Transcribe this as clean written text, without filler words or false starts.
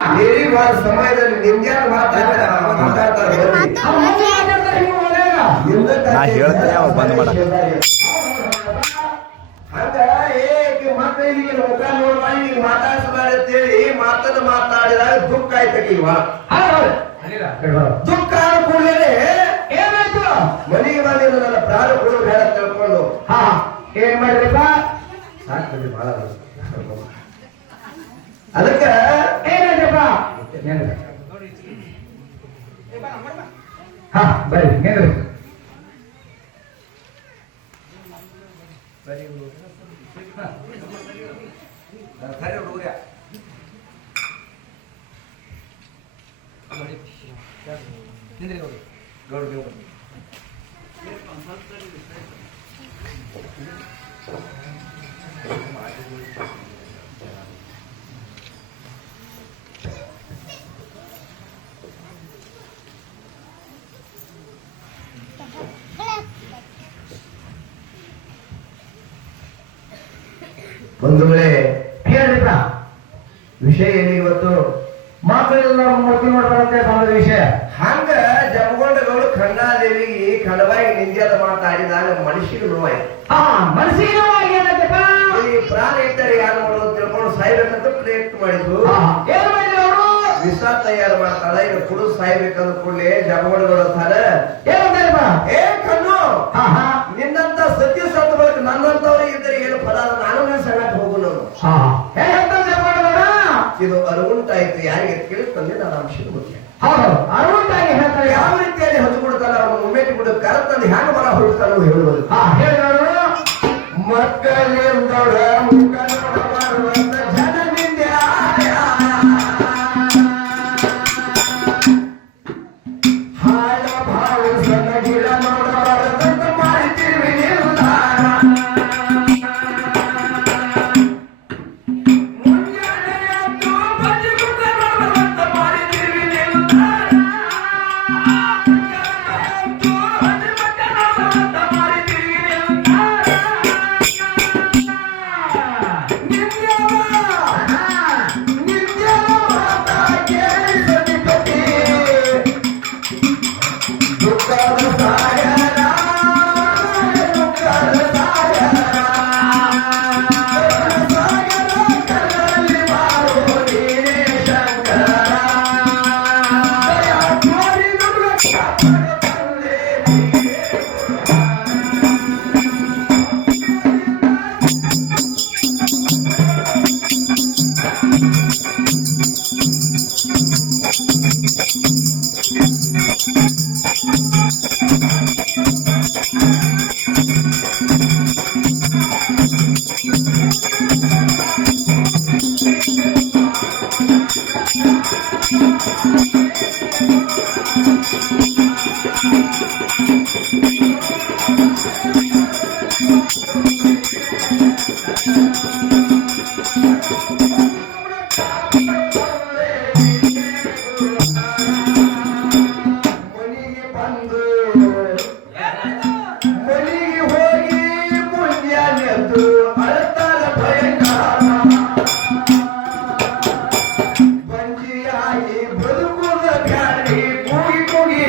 ಸಮಯದಲ್ಲಿ ನಿಮ್ಗೆ ಮಾತಾಡ್ತಾರೆ ಹೇಳ್ತೇನೆ ಅವಾಗ ಬಂದ್ ಮಾಡ ಹಂಗ ಮಕ್ಕಳಿಗೆ ಮುಖ ನೋಡ್ಬಾರಿ ಈಗ ಮಾತಾಡ್ಸಬಾರ್ದು ಅಂತೇಳಿ ಮಾತಾಡಿದಾಗ ದುಃಖ ಆಯ್ತಕ್ಕಿಲ್ವಾ ದುಃಖ ಕೂಡಲೇ ಏನಾಯ್ತು ಮನೆಗೆ ಬಂದಿಲ್ಲ ನನ್ನ ಪ್ರಾಣ ಕೊಡು ಬೇಡ ತಿಳ್ಕೊಂಡು ಏನ್ ಮಾಡಿದ್ರಪ್ಪ ಸಾಕ್ತದೆ ಬಹಳ ಅದಕ್ಕ ಏನಾಯ್ತಪ್ಪ ಬರ್ರಿ ಏನ್ರಿ ಬಂಧುಗಳೇ ಹೇಳಿದ್ರ ವಿಷಯ ಏನು ಇವತ್ತು ಮಕ್ಕಳೆಲ್ಲ ಮೂರ್ತಿ ನೋಡ್ಬಾರಂತೆ ಬಂದ ವಿಷಯ ಹಂಗ ಜಮಗೊಂಡಗಳು ಖಂಡಾದೇವಿಗೆ ಕಣವಾಗಿ ನಿಂಜದ ಮಾತಾಡಿದಾಗ ಮನುಷ್ಯಗೆ ನೋವಾಯ್ತು ಮನುಷ್ಯಗೆ ನೋವಾಗಿ ಏನಂತಪ್ಪ ಈ ಪ್ರಾಣ ಇದ್ದಾರೆ ಯಾರು ಮಾಡೋದು ತಿಳ್ಕೊಂಡು ಸಾಯ್ಬೇಕಂತ ಪ್ರಯತ್ನ ಮಾಡಿದ್ರು ಏನ್ ಮಾಡಿದ್ರು ಅವರು ವಿಷ ತಯಾರು ಮಾಡ್ತಾಳೆ ಈಗ ಕುಡಿದು ಸಾಯ್ಬೇಕಂದ ಕೂಡಲೇ ಜಮಗೊಂಡಗಳು ಅಂತಾರೆ ಏನಂತಾರಪ್ಪ ಏ ಕಣ್ಣು ನಿನ್ನಂತ ಸತ್ಯ ಸತ್ತ ಬಳಿಕ ನನ್ನಂತವ್ರಿಗೆ ಇದ್ದರೆ ಏನು ಫಲ ನಾನು ನನ್ನ ಸಂಗಟ ಹೋಗು ನಾನು ಇದು ಅರುಗುಂಟಾಯ್ತು ಯಾರಿಗೆ ಕೇಳುತ್ತಂದ್ರೆ ನನ್ನ ಅಂಶದ ಬಗ್ಗೆ ಅರುಗುಂಟಾಗಿ ಹೇಳ್ತಾರೆ ಯಾವ ರೀತಿಯಲ್ಲಿ ಹಚ್ಚು ಕೊಡ್ತಾನೆ ಅವನು ಮುಮ್ಮೆಟ್ಟು ಬಿಡು ಕರೆತಂದು ಹ್ಯಾಂಗ ಮರ ಹುಡುಕ್ತಾನೋ ಹೇಳುವುದು ಮಕ್ಕಳಿಂದೊಡ ಮುಖ ನೋಡಬಾರುವಂತ ಜನನಿಂದ ಹಾಳ ಭಾವ ಸಣ್ಣ ಗಿಡ ನೋಡಬಾರದಂತ ಮಾಡಿದ್ದೀವಿ